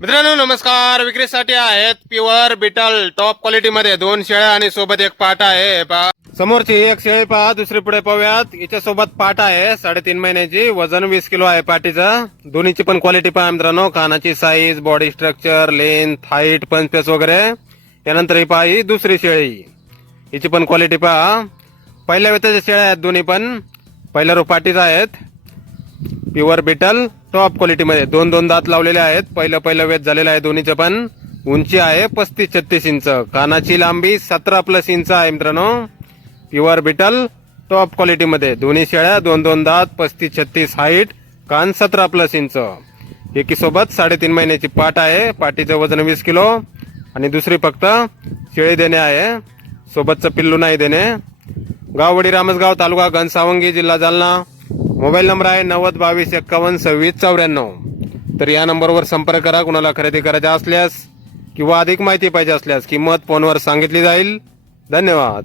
मित्रांनो नमस्कार. विक्रीसाठी आहेत प्युअर बिटल टॉप क्वालिटी मध्ये 2 शेळ्या आणि सोबत एक पाट आहे. पहा समोरची एक शेळी पहा, दुसरी पुढे पाहूयात. हिच्या सोबत पाट आहे 3.5 महिन्याची, वजन 20 किलो आहे पाटीचं. दोन्हीची पण क्वालिटी पहा मित्रांनो, कानाची size, body structure, length, height, पंचपेस वगैरे. यानंतर ही पहा ही दुसरी शेळी, हिची पण क्वालिटी पहा. पहिल्या वेताच्या शेळ्या आहेत दोन्ही पण, पहिल्या रोपाटीच आहेत. प्युअर बिटल टॉप क्वालिटी मध्ये 2 दात लावलेले आहेत. पहिलं वेत झालेलं आहे दोन्हीचं पण. उंची आहे 35-36 इंच, कानाची लांबी 17+ इंच आहे मित्रांनो. प्युअर बिटल टॉप क्वालिटी मध्ये दोन्ही शेळ्या 2 दात, 35-36 हाईट, कान 17+ इंच. एकीसोबत 3.5 महिन्याची पाट आहे. पाटीचं वजन 20 किलो आणि दुसरी फक्त शेळी देणे आहे, सोबतचं पिल्लू नाही देणे. गाव वडी रामसगाव, तालुका घनसावंगी, जिल्हा जालना. मोबाईल नंबर आहे 9022512694. तर या नंबरवर संपर्क करा. कुणाला खरेदी करायचे असल्यास किंवा अधिक माहिती पाहिजे असल्यास किंमत फोनवर सांगितली जाईल. धन्यवाद.